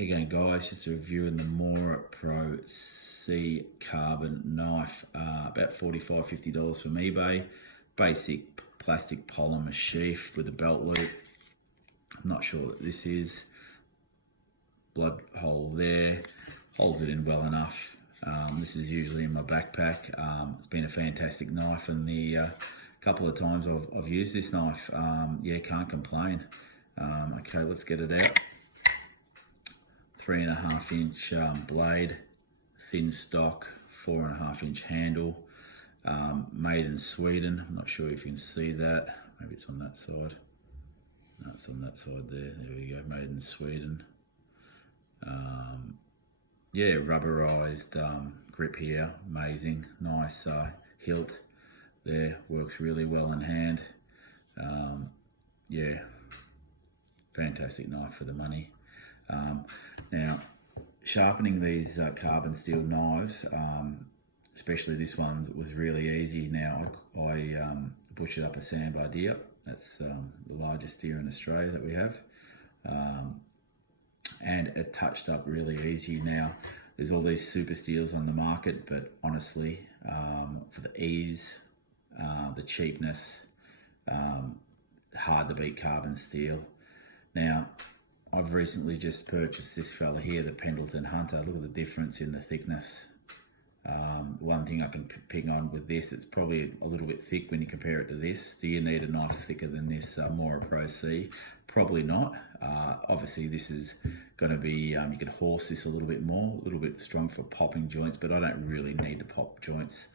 Again, guys, just reviewing the Mora Pro Carbon knife, about $45, $50 from eBay. Basic plastic polymer sheath with a belt loop. I'm not sure what this is. Blood hole there, holds it in well enough. This is usually in my backpack. It's been a fantastic knife, and the couple of times I've used this knife, yeah, can't complain. Okay, let's get it out. 3.5 inch blade, thin stock, 4.5 inch handle, made in Sweden. I'm not sure if you can see that. Maybe it's on that side. No, it's on that side there. There we go, made in Sweden. Yeah, rubberized grip here, amazing, nice hilt there, works really well in hand. Yeah, fantastic knife for the money. Now, sharpening these carbon steel knives, especially this one, was really easy. Now, I butchered up a sandbar deer. That's the largest deer in Australia that we have. And it touched up really easy. Now, there's all these super steels on the market, but honestly, for the ease, the cheapness, hard to beat carbon steel. Now, I've recently just purchased this fella here, the Pendleton Hunter. Look at the difference in the thickness. One thing I can pick on with this, it's probably a little bit thick when you compare it to this. Do you need a knife thicker than this Mora Pro C? Probably not. Obviously this is going to be, you could horse this a little bit more, a little bit strong for popping joints, but I don't really need to pop joints.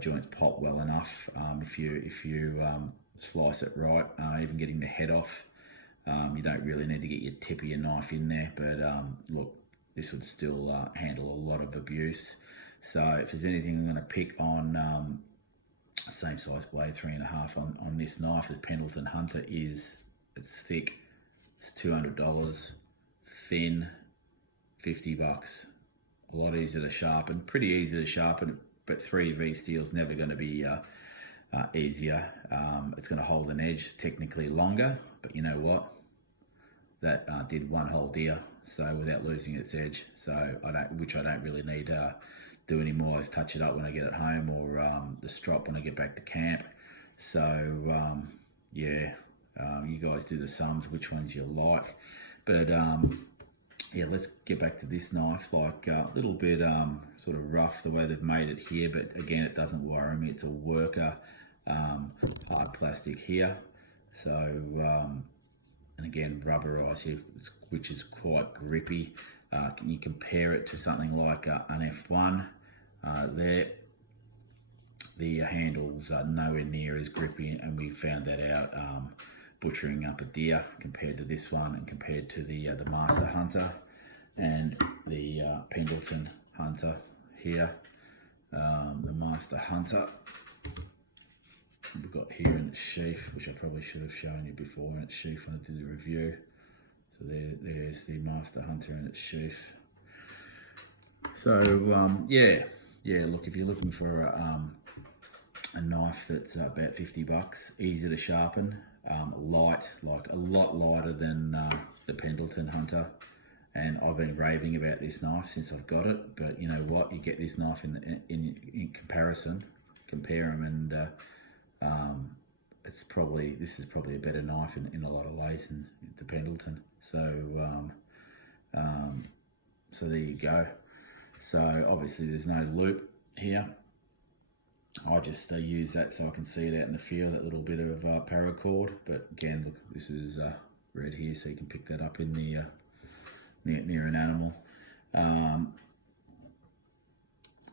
Joints pop well enough if you slice it right, even getting the head off. You don't really need to get your tip of your knife in there, but look, this would still handle a lot of abuse. So if there's anything I'm going to pick on same size blade, 3.5 on this knife, the Pendleton Hunter, is it's thick, it's $200, thin, $50. A lot easier to sharpen, pretty easy to sharpen, but 3V steel's never going to be easier. It's going to hold an edge technically longer, but you know what? That did one whole deer, so without losing its edge. So which I don't really need to do anymore. I just touch it up when I get it home, or the strop when I get back to camp. So yeah, you guys do the sums, which ones you like. But yeah, let's get back to this knife. Like a little bit sort of rough the way they've made it here, but again, it doesn't worry me. It's a worker hard plastic here. So and again, rubberized here, which is quite grippy. Can you compare it to something like an F1? There, the handles are nowhere near as grippy, and we found that out butchering up a deer compared to this one, and compared to the Master Hunter and the Pendleton Hunter here. The Master Hunter we've got here in its sheath, which I probably should have shown you before in its sheath when I did the review. So there's the Master Hunter in its sheath. So yeah, look, if you're looking for a knife that's about $50, easy to sharpen, light, like a lot lighter than the Pendleton Hunter. And I've been raving about this knife since I've got it, but you know what, you get this knife in comparison, compare them, and this is probably a better knife in a lot of ways than the Pendleton. So so there you go. So obviously there's no loop here. I just use that so I can see it out in the field, that little bit of paracord. But again, look, this is red here, so you can pick that up in the near an animal.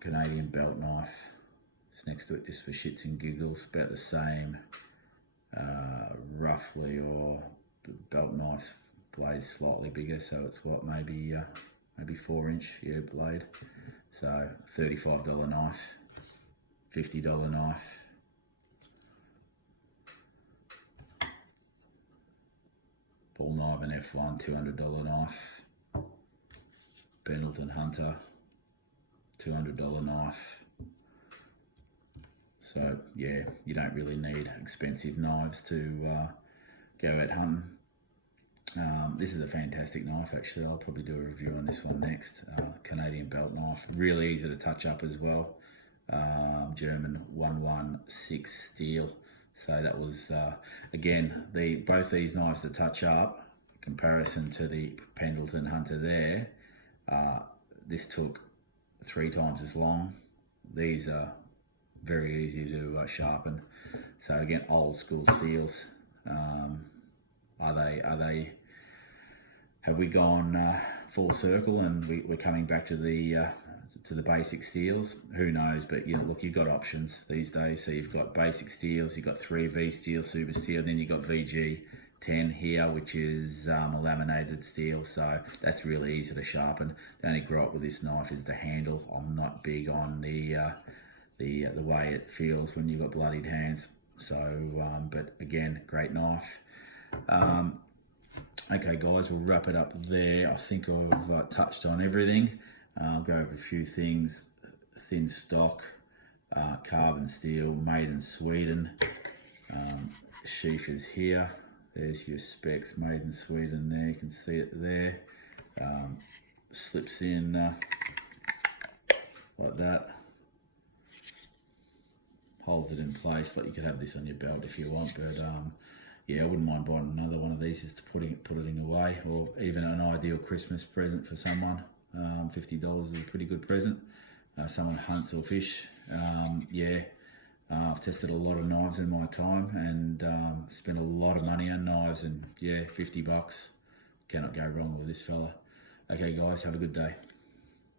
Canadian belt knife. It's next to it just for shits and giggles, about the same roughly, or the belt knife blade's slightly bigger, so it's what, maybe 4-inch blade. So $35 knife, $50 knife. Ball knife and F1, $200 knife. Pendleton Hunter, $200 knife. So yeah, you don't really need expensive knives to go out hunting. This is a fantastic knife, actually. I'll probably do a review on this one next. Canadian belt knife, really easy to touch up as well. German 116 steel. So that was, again, both these knives to touch up, comparison to the Pendleton Hunter there, this took 3 times as long. These are very easy to sharpen. So again, old school steels. Have we gone full circle and we're coming back to the basic steels? Who knows? But look, you've got options these days. So you've got basic steels, you've got 3V steel, super steel, then you've got VG10 here, which is a laminated steel. So that's really easy to sharpen. The only gripe with this knife is the handle. I'm not big on the way it feels when you've got bloodied hands. So, but again, great knife. Okay guys, we'll wrap it up there. I think I've touched on everything. I'll go over a few things. Thin stock, carbon steel, made in Sweden. Sheath is here. There's your specs, made in Sweden there. You can see it there. Slips in like that. Holds it in place. Like, you could have this on your belt if you want, but yeah, I wouldn't mind buying another one of these just to put it away, or even an ideal Christmas present for someone. $50 is a pretty good present. Someone hunts or fish. Yeah, I've tested a lot of knives in my time and spent a lot of money on knives, and yeah, $50. Cannot go wrong with this fella. Okay guys, have a good day.